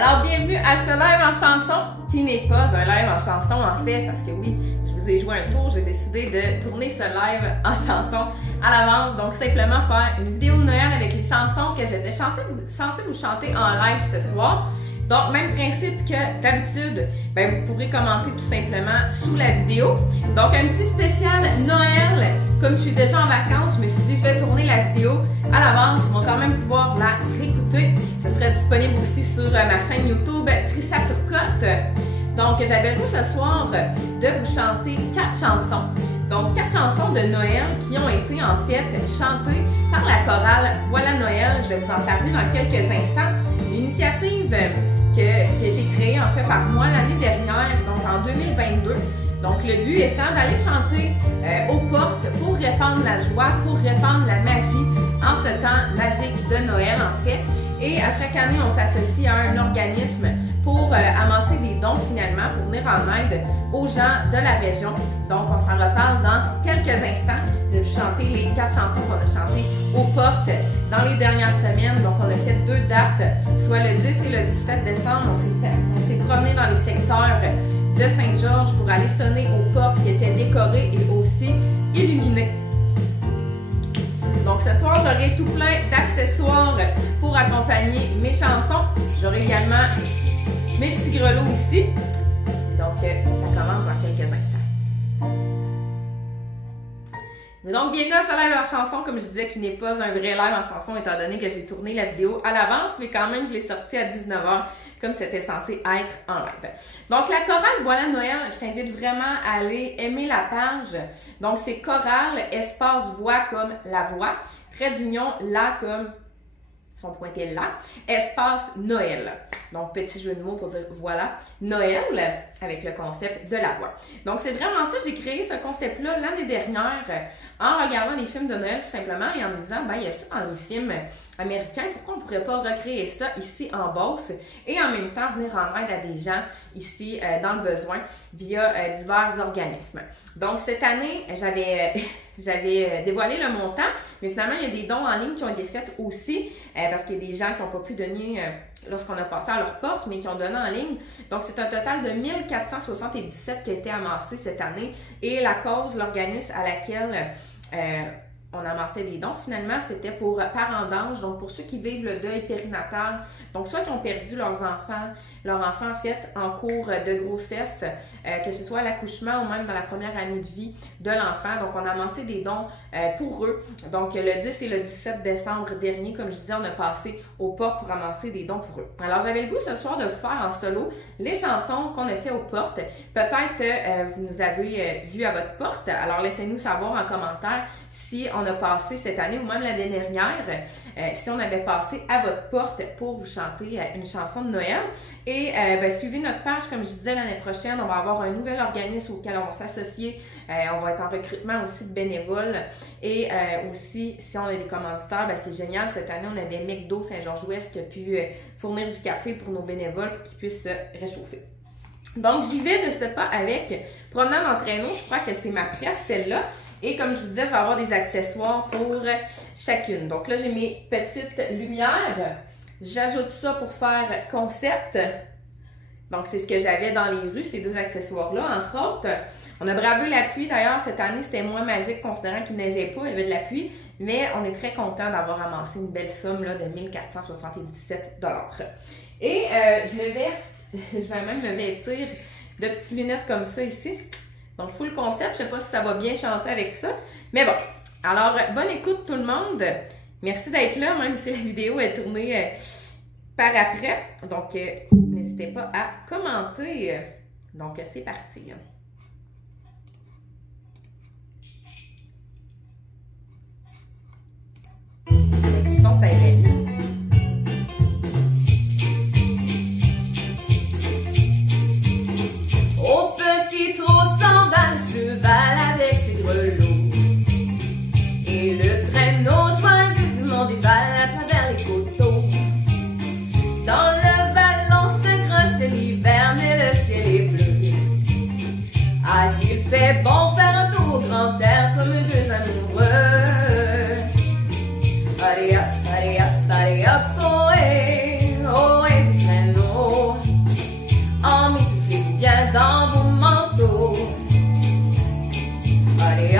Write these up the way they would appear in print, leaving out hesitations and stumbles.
Alors, bienvenue à ce live en chanson, qui n'est pas un live en chanson en fait, parce que oui, je vous ai joué un tour, j'ai décidé de tourner ce live en chanson à l'avance, donc simplement faire une vidéo de Noël avec les chansons que j'étais censée vous chanter en live ce soir. Donc, même principe que d'habitude, vous pourrez commenter tout simplement sous la vidéo. Donc, un petit spécial Noël. Comme je suis déjà en vacances, je me suis dit je vais tourner la vidéo à l'avance. Vous vont quand même pouvoir la réécouter. Ça serait disponible aussi sur ma chaîne YouTube Trissa Turcotte. Donc, j'avais le goût ce soir de vous chanter 4 chansons. Donc, 4 chansons de Noël qui ont été en fait chantées par la chorale Voilà Noël. Je vais vous en parler dans quelques instants. L'initiative qui a été créée en fait par moi l'année dernière, donc en 2022. Donc le but étant d'aller chanter aux portes pour répandre la joie, pour répandre la magie en ce temps magique de Noël en fait. Et à chaque année, on s'associe à un organisme pour amasser des dons finalement, pour venir en aide aux gens de la région. Donc on s'en reparle dans quelques instants. Je vais vous chanter les 4 chansons qu'on a chantées aux portes dans les dernières semaines. Donc on a fait 2 dates, soit le 10 et le 17 décembre. On s'est promené dans les secteurs de Saint-Georges pour aller sonner aux portes qui étaient décorées et aussi illuminées. Donc ce soir, j'aurai tout plein d'accessoires pour accompagner mes chansons. J'aurai également mes petits grelots ici. Donc ça commence dans quelques instants. Donc bienvenue à ce live en chanson, comme je disais, qui n'est pas un vrai live en chanson étant donné que j'ai tourné la vidéo à l'avance, mais quand même je l'ai sorti à 19h comme c'était censé être en live. Donc la chorale Voilà Noël, je t'invite vraiment à aller aimer la page. Donc c'est chorale, espace voix comme la voix, trait d'union là comme son pointé là, espace Noël. Donc, petit jeu de mots pour dire voilà, Noël, avec le concept de la voix. Donc, c'est vraiment ça, j'ai créé ce concept-là l'année dernière en regardant les films de Noël tout simplement et en me disant, il y a ça dans les films américains, pourquoi on ne pourrait pas recréer ça ici en Beauce et en même temps venir en aide à des gens ici dans le besoin via divers organismes. Donc, cette année, j'avais dévoilé le montant, mais finalement, il y a des dons en ligne qui ont été faits aussi, parce qu'il y a des gens qui n'ont pas pu donner lorsqu'on a passé à leur porte, mais qui ont donné en ligne. Donc, c'est un total de 1477 qui a été amassé cette année. Et la cause, l'organisme à laquelle on amassait des dons, finalement, c'était pour parents d'ange, donc pour ceux qui vivent le deuil périnatal, donc soit qui ont perdu leur enfant en fait en cours de grossesse, que ce soit à l'accouchement ou même dans la première année de vie de l'enfant. Donc on a amassé des dons pour eux. Donc le 10 et le 17 décembre dernier, comme je disais, on a passé aux portes pour amasser des dons pour eux. Alors j'avais le goût ce soir de vous faire en solo les chansons qu'on a fait aux portes. Peut-être vous nous avez vu à votre porte, alors laissez-nous savoir en commentaire si on a passé cette année ou même l'année dernière, si on avait passé à votre porte pour vous chanter une chanson de Noël. Et suivez notre page, comme je disais, l'année prochaine, on va avoir un nouvel organisme auquel on va s'associer. On va être en recrutement aussi de bénévoles. Et aussi, si on a des commanditaires, c'est génial. Cette année, on avait McDo Saint-Georges-Ouest qui a pu fournir du café pour nos bénévoles pour qu'ils puissent se réchauffer. Donc, j'y vais de ce pas avec promenade en traîneau. Je crois que c'est ma préf, celle-là. Et comme je vous disais, je vais avoir des accessoires pour chacune. Donc là, j'ai mes petites lumières. J'ajoute ça pour faire concept. Donc, c'est ce que j'avais dans les rues, ces 2 accessoires-là, entre autres. On a bravé la pluie. D'ailleurs, cette année, c'était moins magique considérant qu'il ne neigeait pas, il y avait de la pluie. Mais on est très content d'avoir amassé une belle somme là, de 1477 $. Et je vais même me vêtir de petites lunettes comme ça ici. Donc, full concept. Je ne sais pas si ça va bien chanter avec ça. Mais bon. Alors, bonne écoute tout le monde. Merci d'être là, même si la vidéo est tournée par après. Donc, n'hésitez pas à commenter. Donc, c'est parti. Avec du son, ça irait mieux. Au petit trot sandales, cheval avec ses grelots. Et le traîneau joyeusement dévale à travers les coteaux. Dans le vallon se croche l'hiver, mais le ciel est bleu.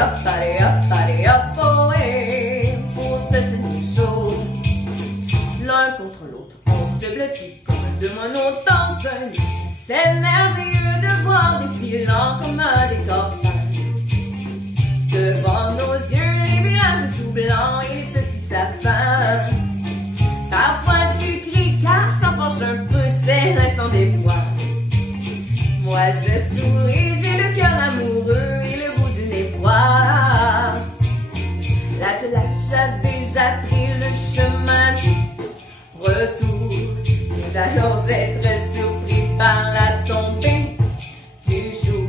allez hop, oh, et pour cette nuit chaude. L'un contre l'autre, on se blottit comme deux moineaux dans un lit. C'est merveilleux de voir défilant comme un décor-page. Devant nos yeux, les villages tout blancs et les petits sapins. Parfois tu cries car ça penche un peu, c'est l'instant des voix. Moi je souris, j'ai le cœur amoureux et le bout du nez froid. L'attelage a déjà pris le chemin du retour. Nous allons être surpris par la tombée du jour.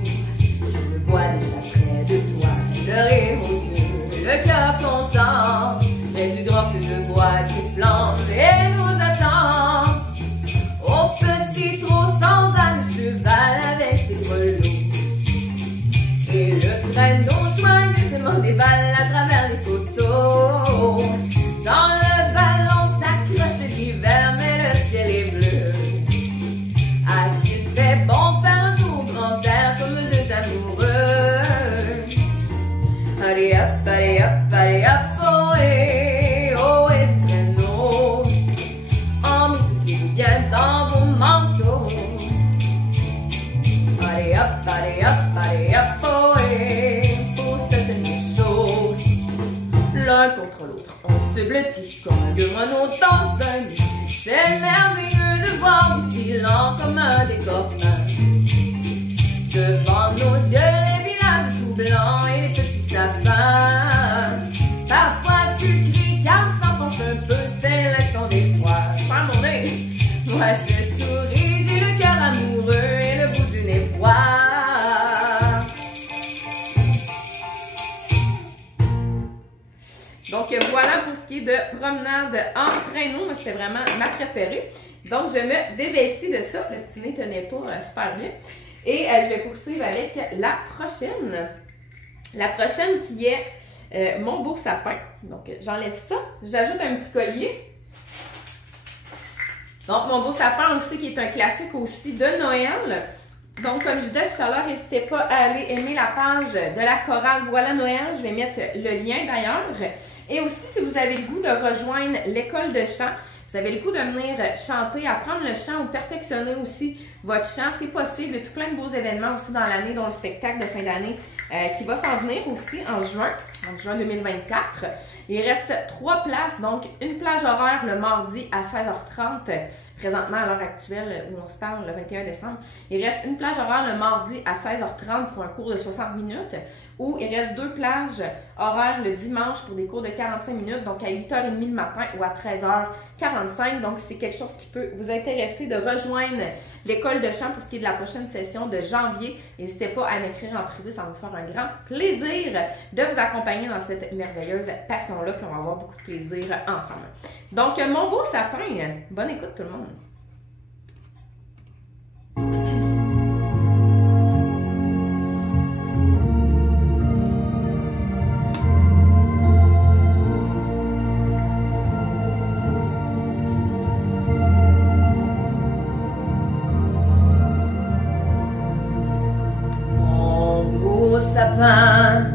Je me vois déjà près de toi, pleurer mon Dieu, le cœur content. Et du grand feu de bois qui flambe et nous attend. Au petit trot sandales, cheval avec ses grelots. Et le traîneau joyeusement dévale à travers les photos. Dans le ballon s'accroche l'hiver, mais le ciel est bleu. A-t-il fait bon faire un tour grand air comme deux amoureux? Allez hop, allez hop, allez hop, oh et traîneau. Emmettez-vous bien dans vos manteaux. Allez hop, allez hop, allez hop, oh et pour cette nuit chaude. L'un contre l'autre, on se blottit comme deux moineaux dans un lit. C'est merveilleux de voir défilant comme un décor-page. Devant nos yeux, les villages tout blancs et les petits sapins. Parfois tu cries car ça penche un peu, c'est l'instant des froids. Prends mon nez. Moi je souris, j'ai le cœur amoureux et le bout du nez froid. Donc voilà pour ce qui est de promenade en traîneau, mais c'était vraiment ma préférée. Donc je me dévêtis de ça, le petit nez tenait pas super bien. Et je vais poursuivre avec la prochaine. La prochaine qui est mon beau sapin. Donc j'enlève ça, j'ajoute un petit collier. Donc mon beau sapin, on le sait, qui est un classique aussi de Noël. Donc, comme je disais tout à l'heure, n'hésitez pas à aller aimer la page de la chorale Voilà Noël. Je vais mettre le lien d'ailleurs. Et aussi, si vous avez le goût de rejoindre l'école de chant, vous avez le goût de venir chanter, apprendre le chant ou perfectionner aussi votre chant, c'est possible. Il y a tout plein de beaux événements aussi dans l'année, dont le spectacle de fin d'année qui va s'en venir aussi en juin, donc juin 2024. Il reste 3 places, donc une plage horaire le mardi à 16h30, présentement à l'heure actuelle où on se parle, le 21 décembre. Il reste une plage horaire le mardi à 16h30 pour un cours de 60 minutes, ou il reste 2 plages horaires le dimanche pour des cours de 45 minutes, donc à 8h30 le matin ou à 13h45. Donc, c'est quelque chose qui peut vous intéresser de rejoindre l'école de chant pour ce qui est de la prochaine session de janvier. N'hésitez pas à m'écrire en privé, ça va me faire un grand plaisir de vous accompagner dans cette merveilleuse passion-là, puis on va avoir beaucoup de plaisir ensemble. Donc, mon beau sapin, bonne écoute tout le monde! Sapin,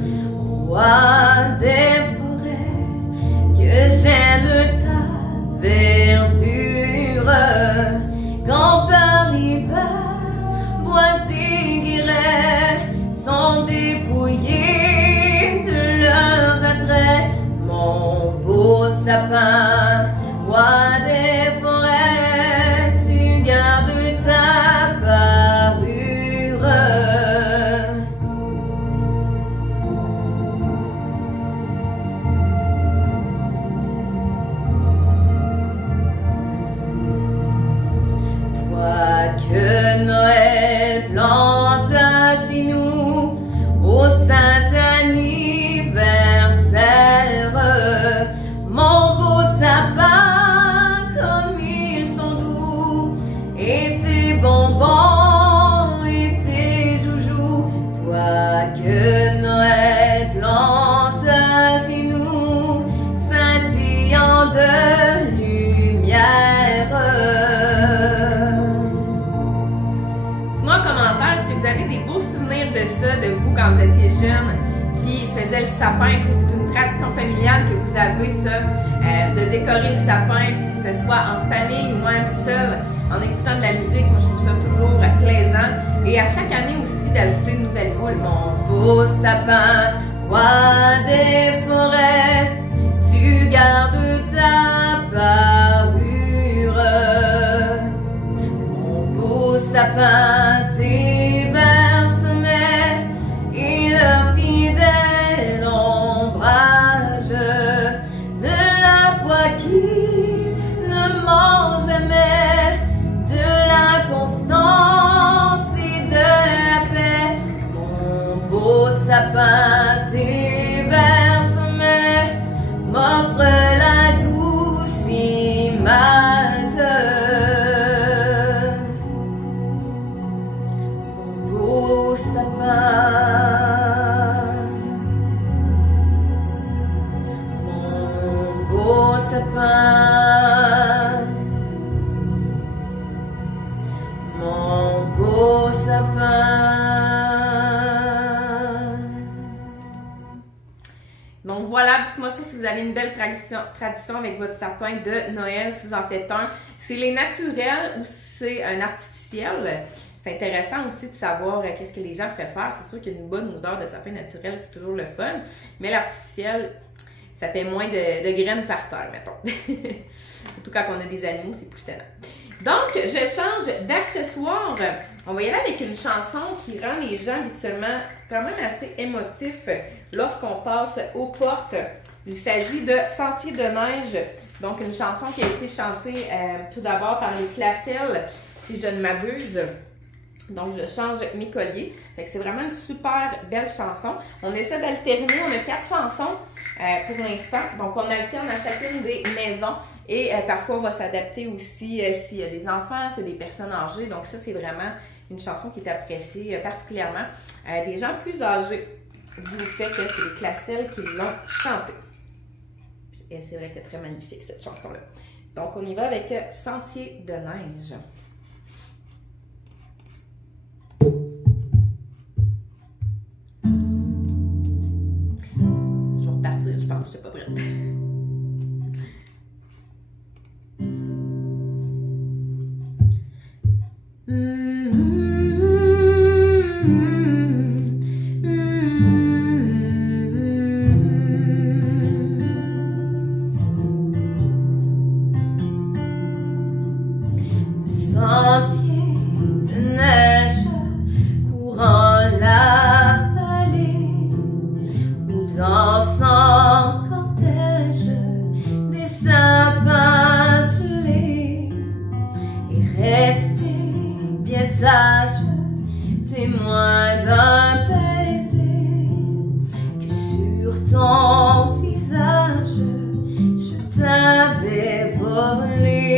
roi des forêts, que j'aime ta verdure. Quand par l'hiver, bois et guérets sont dépouillés de leurs attraits. Mon beau sapin, roi des forêts, tu gardes ta parure. Noël planta chez nous au saint anniversaire. Mon beau sapin, faisait le sapin? Est-ce que c'est une tradition familiale que vous avez, ça, de décorer le sapin, que ce soit en famille ou même seul, en écoutant de la musique? Moi, je trouve ça toujours plaisant. Et à chaque année aussi, d'ajouter une nouvelle boule. Mon beau sapin, roi des forêts, tu gardes ta parure. Mon beau sapin, tes vers sommets et leur fidèle ombrage de la foi qui ne ment jamais, de la constance et de la paix. Mon beau sapin, tes vers sommets m'offrent la douce image. Mon beau sapin, mon beau sapin, mon beau sapin. Donc voilà, dites-moi ça si vous avez une belle tradition avec votre sapin de Noël, si vous en faites un. C'est les naturels ou c'est un artificiel? C'est intéressant aussi de savoir qu'est-ce que les gens préfèrent. C'est sûr qu'une bonne odeur de sapin naturel, c'est toujours le fun. Mais l'artificiel, ça fait moins de graines par terre, mettons. Surtout quand on a des animaux, c'est plus tannant. Donc, je change d'accessoire. On va y aller avec une chanson qui rend les gens habituellement quand même assez émotifs lorsqu'on passe aux portes. Il s'agit de Sentier de neige, donc une chanson qui a été chantée tout d'abord par les Classel, si je ne m'abuse. Donc, je change mes colliers. C'est vraiment une super belle chanson. On essaie d'alterner. On a 4 chansons pour l'instant. Donc, on alterne à chacune des maisons. Et parfois, on va s'adapter aussi s'il y a des enfants, s'il y a des personnes âgées. Donc, ça, c'est vraiment une chanson qui est appréciée particulièrement des gens plus âgés, du fait que c'est les Classel qui l'ont chantée. Et c'est vrai qu'elle est très magnifique, cette chanson-là. Donc, on y va avec Sentier de neige. Je pense que je suis pas prête. Sentier de neige courant la vallée où dansant cortège des sapins gelés et restez bien sage, témoin d'un baiser que sur ton visage je t'avais volé.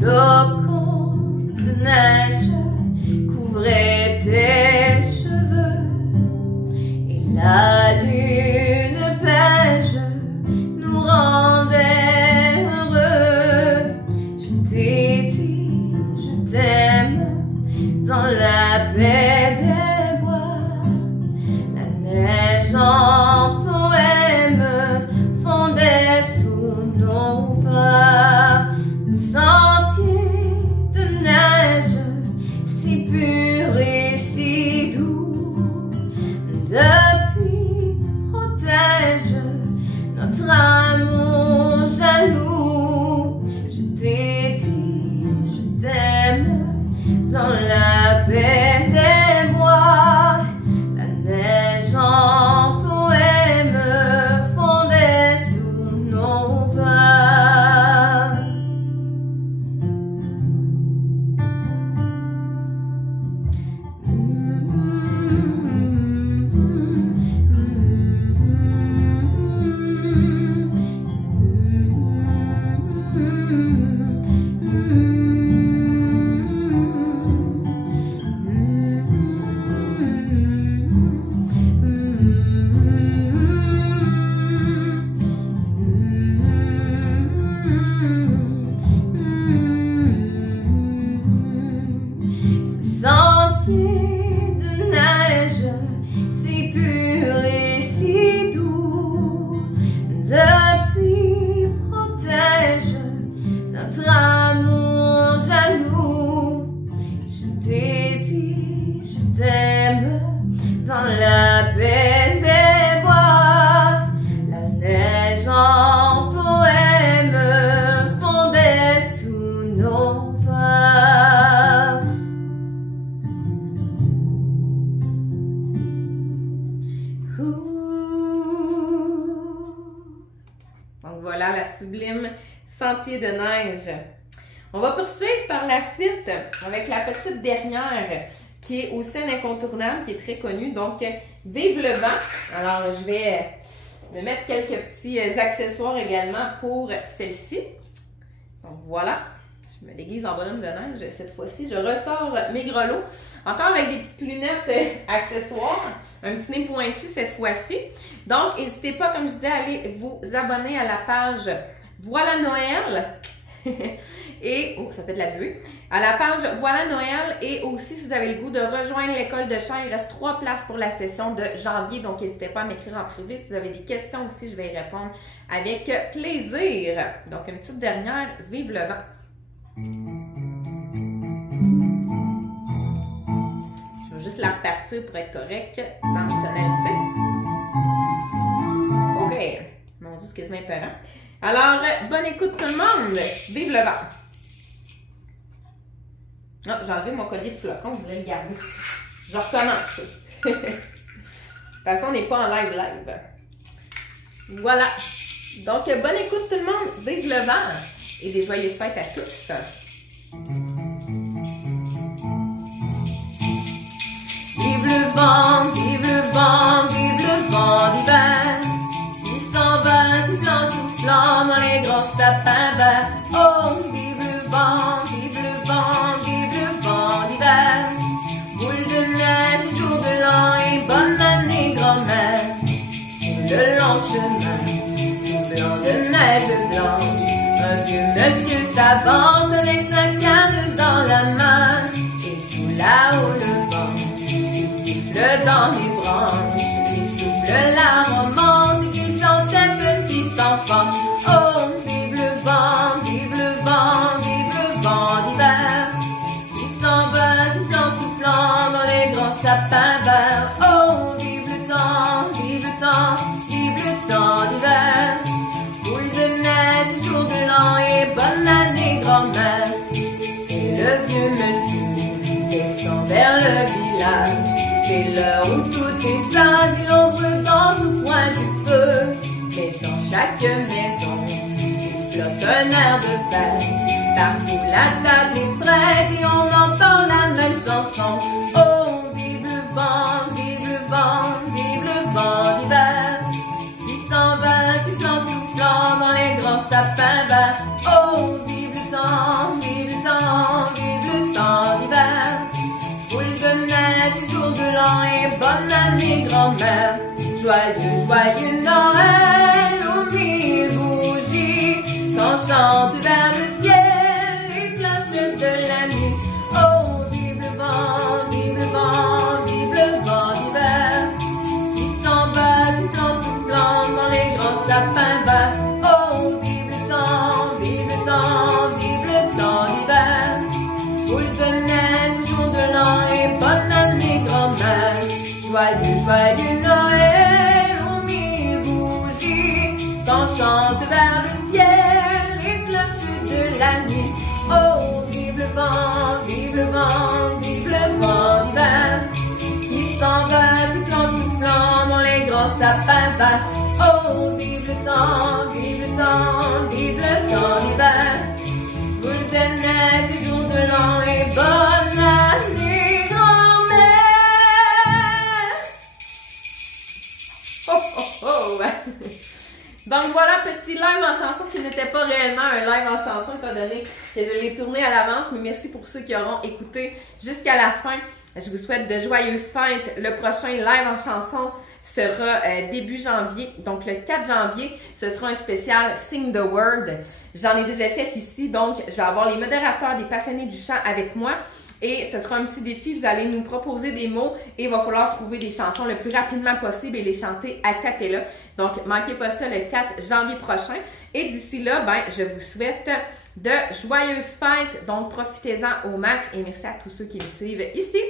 Flocons de neige couvraient tes cheveux et la lune beige nous rendait heureux. Je t'ai dit, je t'aime dans la paix des bois. La neige en poème fondait sous nos pas. Sentier de neige, si pur et si doux, depuis protège notre amour jaloux. Je t'ai dit, je t'aime dans la paix des bois. La neige en poème fondait sous nos pas. sentier de neige. On va poursuivre par la suite avec la petite dernière qui est aussi un incontournable, qui est très connu. Donc, Vive le vent. Alors, je vais me mettre quelques petits accessoires également pour celle-ci. Donc, voilà. Je me déguise en bonhomme de neige cette fois-ci. Je ressors mes grelots. Encore avec des petites lunettes accessoires. Un petit nez pointu cette fois-ci. Donc, n'hésitez pas, comme je disais, à aller vous abonner à la page Voilà Noël. Et, oh, ça fait de la buée. À la page Voilà Noël. Et aussi, si vous avez le goût de rejoindre l'école de chant, il reste 3 places pour la session de janvier. Donc, n'hésitez pas à m'écrire en privé. Si vous avez des questions aussi, je vais y répondre avec plaisir. Donc, une petite dernière. Vive le vent. Je vais juste la repartir pour être correct dans mes tonalités. OK. Mon Dieu, c'est quasiment épeurant. Alors, bonne écoute tout le monde. Vive le vent. Oh, j'ai enlevé mon collier de flocons, je voulais le garder. Je recommence. De toute façon, on n'est pas en live. Voilà. Donc, bonne écoute tout le monde. Vive le vent. Et des joyeuses fêtes à tous. Vive le vent, vive le vent, vive le vent d'hiver. Il s'en va, soufflant, soufflant dans les grands sapins verts. Oh, vive le vent, vive le vent, vive le vent d'hiver. Boule de neige, jour de l'an et bonne année grand-mère. Sur le long chemin, tout blanc de neige blanche. Un vieux monsieur s'avance, les 5 cannes dans la main. Et tout là-haut le vent, il siffle dans les branches. Il souffle la romance qui chantait petit enfant. Oh, vive le vent, vive le vent, vive le vent d'hiver. Il s'en va soufflant, soufflant dans les grands sapins verts. Oh, vive le temps, vive le temps, vive le temps d'hiver. Boule de neige, jour de l'an et bonne année grand-mère. Et le vieux monsieur descend vers le village. C'est l'heure où tout est sage, il ombre dans tout coin du feu. Mais dans chaque maison, il flotte un air de fête. Partout la table est prête et on entend la même chanson. Oh, vive le vent, vive le vent, vive le vent d'hiver. Il s'en va, soufflant, soufflant dans les grands sapins verts. Oh, vive le temps, vive le temps, vive le temps d'hiver. Boule de neige, jour de l'an et bonne année grand-mère. Joyeux, joyeux Noël aux 1000 bougies, s'enchantent vers le ciel les cloches de la nuit. Oh, vive le vent, vive le vent, vive le vent d'hiver. Il s'en va, soufflant, soufflant dans les grands sapins verts. Oh, vive le temps, vive le temps, vive le temps d'hiver. Boule de neige, jour de l'an et bonne année grand-mère. Joyeux, joyeux Noël aux 1000 bougies, s'enchantent vers le ciel les cloches de la nuit. Oh, vive le vent, vive le vent, vive le vent d'hiver. Qui s'en va, soufflant, soufflant dans les grands sapins verts. Oh, vive le temps, vive le temps, vive le temps d'hiver. Boule de neige, jour de l'an et bonne année grand-mère. Oh, oh, oh! Donc voilà, petit live en chanson qui n'était pas réellement un live en chanson, étant donné que je l'ai tourné à l'avance, mais merci pour ceux qui auront écouté jusqu'à la fin. Je vous souhaite de joyeuses fêtes. Le prochain live en chanson sera début janvier, donc le 4 janvier, ce sera un spécial Sing the Word. J'en ai déjà fait ici, donc je vais avoir les modérateurs des passionnés du chant avec moi. Et ce sera un petit défi, vous allez nous proposer des mots et il va falloir trouver des chansons le plus rapidement possible et les chanter a cappella. Donc, manquez pas ça le 4 janvier prochain. Et d'ici là, ben, je vous souhaite de joyeuses fêtes. Donc, profitez-en au max et merci à tous ceux qui me suivent ici.